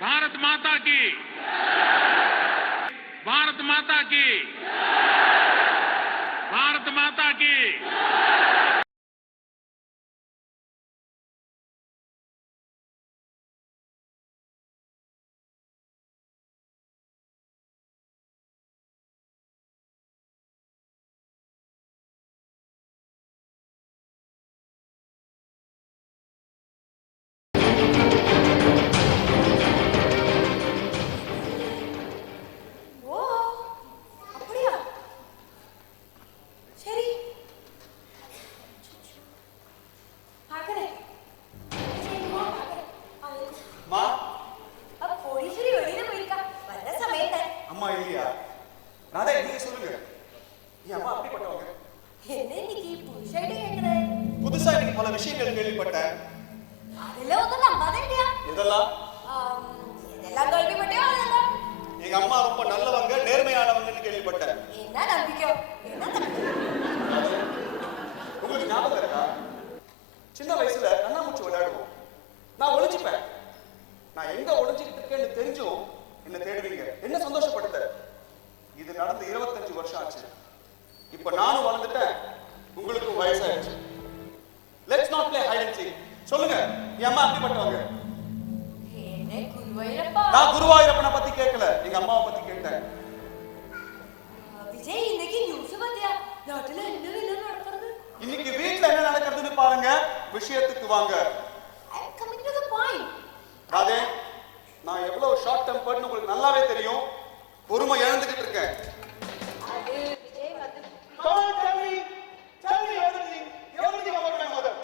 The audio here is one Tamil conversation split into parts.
भारत माता की, भारत माता की, भारत माता की। புதுசா இன்னைக்கு பல விஷயங்கள் கேள்விப்பட்டேன். அதெல்லாம் ஒன்றும் நம்பாதே இல்லையா? இதெல்லாம் இதெல்லாம் கேள்விப்பட்டேன். அதெல்லாம் எங்க அம்மா ரொம்ப நல்லவங்க, நேர்மையானவங்கன்னு கேள்விப்பட்டேன். என்ன நம்பிக்கை? உங்களுக்கு ஞாபகம் இருக்கா? சின்ன வயசுல கண்ணாமூச்சி விளையாடுவோம். நான் ஒளிஞ்சுப்பேன். நான் எங்க ஒளிஞ்சுக்கிட்டு இருக்கேன்னு தெரிஞ்சும் என்ன தேடுவீங்க, என்ன சந்தோஷப்படுத்த. இது நடந்து 25 வருஷம் ஆச்சு. இப்ப நானும் வளர்ந்துட்டேன், உங்களுக்கும் வயசாயிடுச்சு. Let's not play hide and seek. சொல்லுங்க, என் அம்மா அப்படிப்பட்டவங்க. நான் குருவாயூரப்பனை பத்தி கேட்கல, எங்க அம்மாவை பத்தி கேட்டேன். விஜய், இன்னைக்கு நியூஸ் பத்தியா? நாட்டுல என்ன நடக்கிறது? இன்னைக்கு வீட்ல என்ன நடக்கிறதுன்னு பாருங்க, விஷயத்துக்கு வாங்க. I am coming to the point. Radhe, நான் எவ்வளவு ஷார்ட் டெம்பர்ட்னு உங்களுக்கு நல்லாவே தெரியும். பொறுமை இழந்துகிட்டு இருக்கேன். அது விஜய் வந்து Tell me everything about my mother.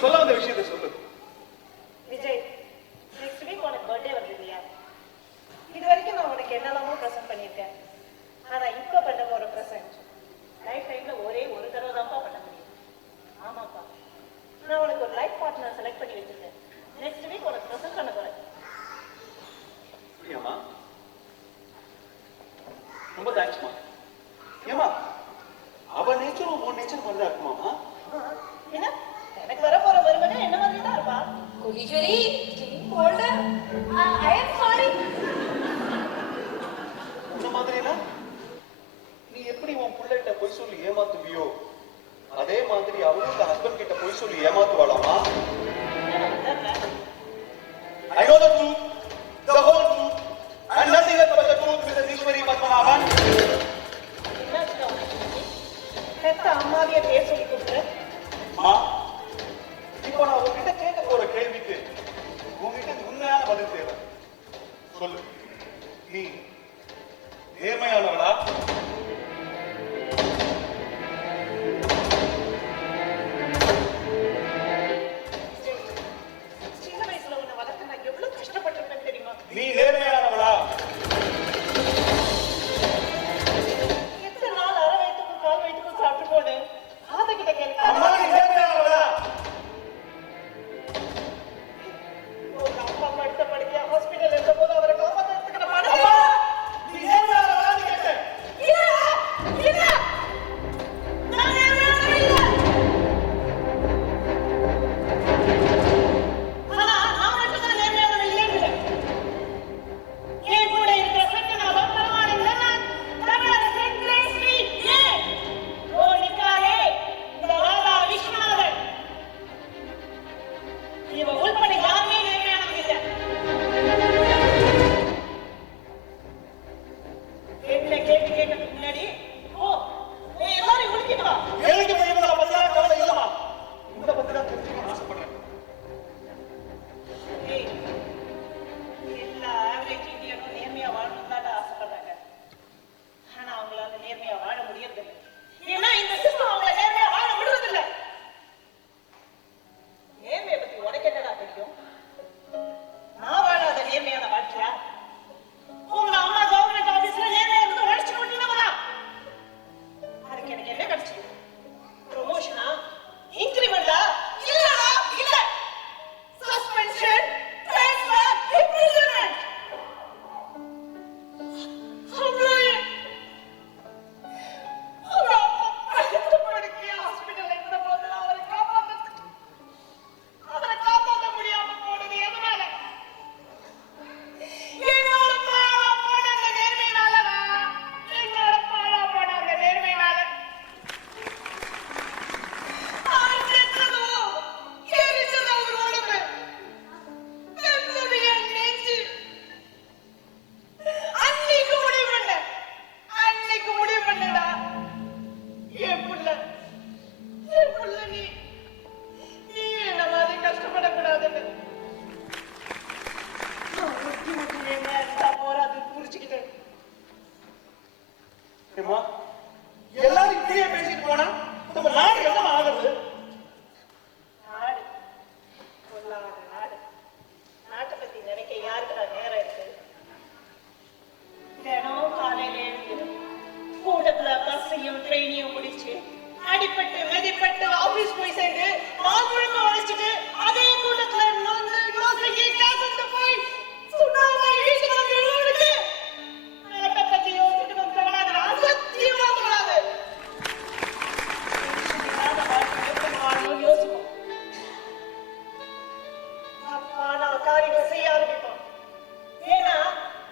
சொல்ல வந்த விஷயத்தை சொல்லு. விஜய், நெக்ஸ்ட் வீக் உனக்கு பர்த்டே வருதுல்லையா? இது வரைக்கும் நான் உனக்கு என்னெல்லாமோ ப்ரெசென்ட் பண்ணியிருக்கேன். ஆனா இப்போ பண்ண போற ப்ரெசென்ட் லைஃப் டைம்ல ஒரே ஒரு தடவை தான்ப்பா பண்ண முடியும். ஆமாப்பா, நான் உனக்கு ஒரு லைஃப் பார்ட்னர் செலக்ட் பண்ணி வச்சிருக்கேன். நெக்ஸ்ட் வீக் உனக்கு ப்ரெசென்ட் பண்ண போறேன். ஏமா, ரொம்ப தேங்க்ஸ்மா. ஏமா, அவ நேச்சரும் உன் நேச்சர் மாதிரி தான் இருக்குமாமா? என்ன, எனக்கு வர போற வருவனே என்ன மாதிரி தான் இருப்பா? குலீஸ்வரி, ஹோல்டர், I am sorry. இந்த மாதிரினா நீ எப்படி உன் பிள்ளைகிட்ட போய் சொல்லி ஏமாத்துவியோ, அதே மாதிரி அவளும் தன் ஹஸ்பண்ட் கிட்ட போய் சொல்லி ஏமாத்துவாளாமா? I know the truth, the whole truth, and nothing else but the truth, Mr. Ishwari Padmanabhan. பெத்த அம்மாவிய பேர் சொல்லி கொடுத்து மா, இப்போ நான் உங்ககிட்ட கேட்க போற கேள்விக்கு உங்ககிட்ட உண்மையான பதில் தேவை. சொல்லு, நீ நேர்மையானவளா? சின்ன வயசுல உன்னை வளர்த்து நான் எவ்வளவு கஷ்டப்பட்டிருப்பேன் தெரியுமா? நீ நேர்மையானவளா? எத்தனை நாள் அரை வயிற்றுக்கும் கால் வயிற்றுக்கும் சாப்பிட்டு போனேன். ஆத கிட்ட அம்மா, நீ கேள்வி நேர்மையானவளா? ஒரு அப்பா படுத்த படுக்கையா ஹாஸ்பிட்டல் இருந்த போது அவரை காப்பாத்துறதுக்கு நான் அம்மா, நீ நேர்மையானவளான்னு கேட்டேன். இல்ல, அடிப்பட்டு மெதிப்பட்டு ஆபீஸ் போய் சேர்ந்து நாள் முழுக்க உழைச்சிட்டு அதே கூட்டத்துல நோக்கி காசு போய் சுண்ணாம்பா வீட்டுக்கு வந்து விழுவுறது நாட்டை பத்தி யோசிச்சுட்டு வந்தவனாது அசத்தியமா வராது யோசிப்போம் தப்பான காரியங்களை செய்ய ஆரம்பிப்போம் ஏன்னா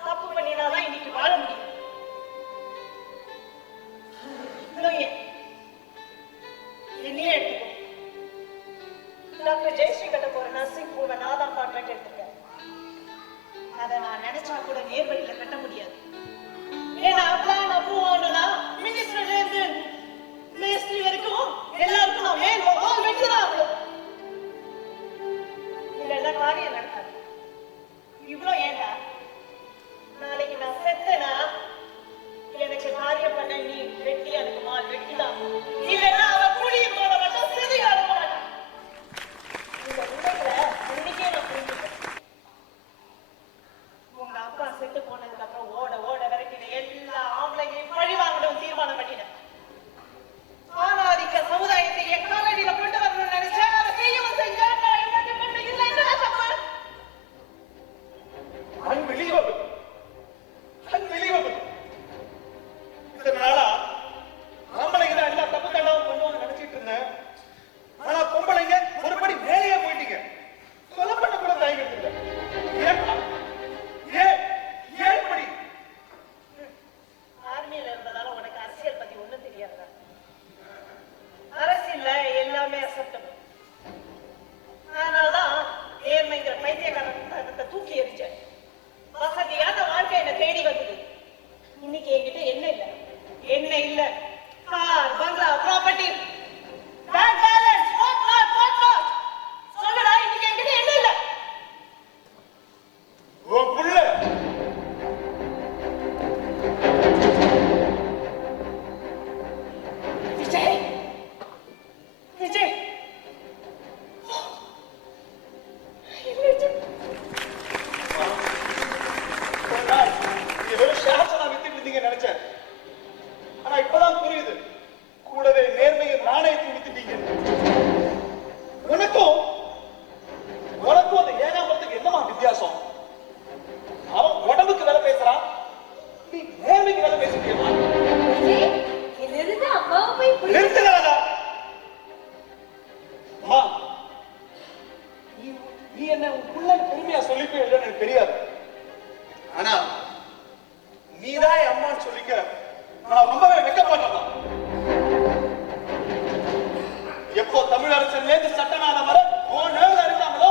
தப்பு பண்ணினாதான் இன்னைக்கு வாழ முடியும் என்னையே எடுத்துக்கோ டாக்டர் ஜெயஸ்ரீ கட்ட போற நர்சிங் கூட நான் தான் கான்ட்ராக்ட் எடுத்திருக்கேன் அதை நான் நினைச்சா கூட நேர்வழியில கட்ட முடியாது ஏன்னா பிளான் அப்ரூவ் ஆனா மினிஸ்டர்ல இருந்து மேஸ்திரி வரைக்கும் எல்லாருக்கும் நான் மேல் வெட்டுதான் ஆகணும் இல்லைன்னா காரியம் நடக்காது இவ்வளவு ஏண்டா நாளைக்கு நான் செத்தனா எனக்கு காரியம் பண்ண நீ வெட்டி அனுப்புமா வெட்டிதான் இல்லைன்னா அவ கூலியும் போட மாட்டான் சிறுதி அனுப்ப மாட்டான் இந்த உண்மைகளை இன்னைக்கே நான் புரிஞ்சுட்டேன் உங்க அப்பா செத்து போனதுக்கு அப்புறம் ஓட ஓட விரட்டின எல்லா ஆம்பளைங்களையும் பழி வாங்கணும் தீர்மானம் பண்ணினேன் ஆணாதிக்க சமுதாயத்தை என் காலடியில கொண்டு வரணும்னு நினைச்சேன் அதை செய்யவும் செஞ்சேன் இல்லை என்ன தப்பு Unbelievable. Unbelievable. இத்தனை நாளா ஆம்பளைங்க தான் எல்லா தப்பு தண்டாவும் பண்ணுவாங்க நினைச்சிட்டு இருந்தேன். ஆனா பொம்பளைங்க ஒருபடி மேலேயே போயிட்டீங்க. கொலை பண்ண கூட தயங்குறது இல்லை. ஏன் இப்படி? ஆர்மியில இருந்ததால உனக்கு அரசியல் பத்தி ஒண்ணும் தெரியாதா? அரசியல்ல எல்லாமே அசப்டபிள். அதனாலதான் நேர்மைங்கிற பைத்தியக்காரத்தை தூக்கி எரிச்சேன். வசதியான வாழ்க்கை என்ன தேடி வந்தது. இன்னைக்கு என்கிட்ட என்ன இல்ல கார் பங்களா ப்ராப்பர்ட்டி பேங்க் பேலன்ஸ் வாட் சொல்லுடா இன்னைக்கு என்கிட்ட என்ன இல்ல உன் புள்ள விஜய் நினைச்சேன் ஆனா இப்பதான் புரியுது கூடவே நேர்மையும் நாணயத்தையும் வித்துட்டீங்க உனக்கும் அந்த ஏகாம்பரத்துக்கு என்னமா வித்தியாசம் அவன் உடம்புக்கு வேலை பேசுறான் நீ நேர்மைக்கு வேலை பேசுறியமா நிறுத்துறாதா அம்மா நீ என்ன உன் பிள்ளைக்கு பெருமையா சொல்லிப்பே இல்லைன்னு எனக்கு தெரியாது ஆனா நீதான் என் அம்மான்னு சொல்லிக்க நான் ரொம்பவே வெக்கப்படுறேன் எப்போ தமிழ் அரசு சட்டநாத வர அறிந்தாங்களோ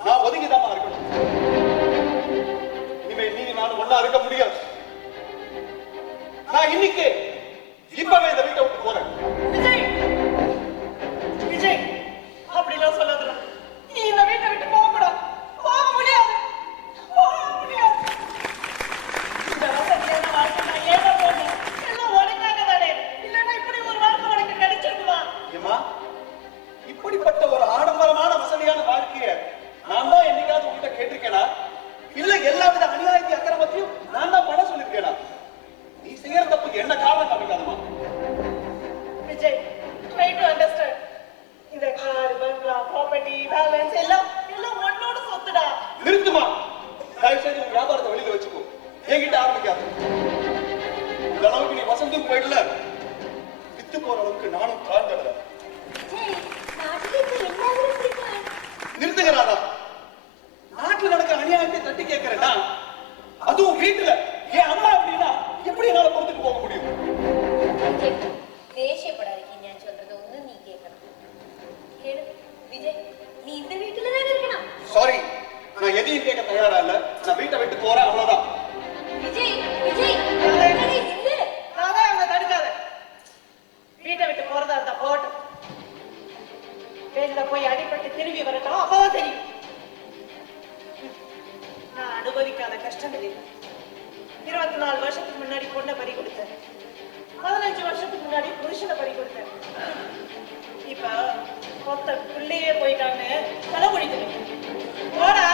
நான் ஒதுங்கிதான் இருக்கணும் இனிமே நீ நானும் ஒன்னா இருக்க முடியாது நான் இன்னைக்கு இப்பவே இந்த வீட்டை விட்டு போறேன் விஜய் அப்படிலாம் சொல்லாத நீ இந்த வீட்டை விட்டு போக முடியாது இந்த வசதியான வாழ்க்கை நான் ஏதோ போனேன் எல்லாம் உனக்காக தானே இல்லைன்னா இப்படி ஒரு வாழ்க்கை உனக்கு கிடைச்சிருக்குமா ஏமா இப்படிப்பட்ட ஒரு ஆடம்பரமான வசதியான வாழ்க்கைய நான் தான் என்னைக்காவது உங்ககிட்ட கேட்டிருக்கேனா இல்ல எல்லா வித அநியாயத்தையும் அக்கிரமத்தையும் நான் தான் பண்ண சொல்லிருக்கேனா நீ செய்யற தப்புக்கு என்ன காரணம் காமிக்காதமா விஜய் ட்ரை டு அண்டர்ஸ்டாண்ட் இந்த கார் பங்களா ப்ராப்பர்ட்டி பேலன்ஸ் எல்லாம் உன்னோட சொத்துடா நிறுத்துமா தயவு செய்து உன் வியாபாரத்தை வெளியில வச்சுக்கோ என்கிட்ட ஆரம்பிக்காது இந்த அளவுக்கு நீ வசந்தும் போயிடல வித்து போற அளவுக்கு நானும் தாழ்ந்தடல நிறுத்துகிறாரா நாட்டுல நடக்கிற அநியாயத்தை தட்டி கேட்கிறேன்னா அதுவும் வீட்டுல என் அம்மா அப்படின்னா எப்படி என்னால பொறுத்துட்டு போக முடியும் தேசியப்படாதீங்க நான் சொல்றது ஒண்ணு நீ கேட்கணும் கேளு விஜய் நீ இந்த வீட்டுல தான் இருக்கணும் சாரி நான் எதையும் கேட்க தயாரா இல்ல நான் வீட்டை விட்டு போறேன் அவ்வளவுதான் விஜய் இல்ல அதான் அவங்க தடுக்காத வீட்டை விட்டு போறதா இருந்தா போகட்டும் வெளியில போய் அடிபட்டு திரும்பி வரட்டும் அப்பதான் தெரியும் நான் அனுபவிக்காத கஷ்டங்கள் இல்லை 24 வருஷத்துக்கு முன்னாடி பொண்ணை பறி கொடுத்தேன் 15 வருஷத்துக்கு முன்னாடி புருஷனை பறி கொடுத்தேன் இப்ப மொத்த பிள்ளையே போயிட்டான்னு தலை முடிக்கிறேன் போடா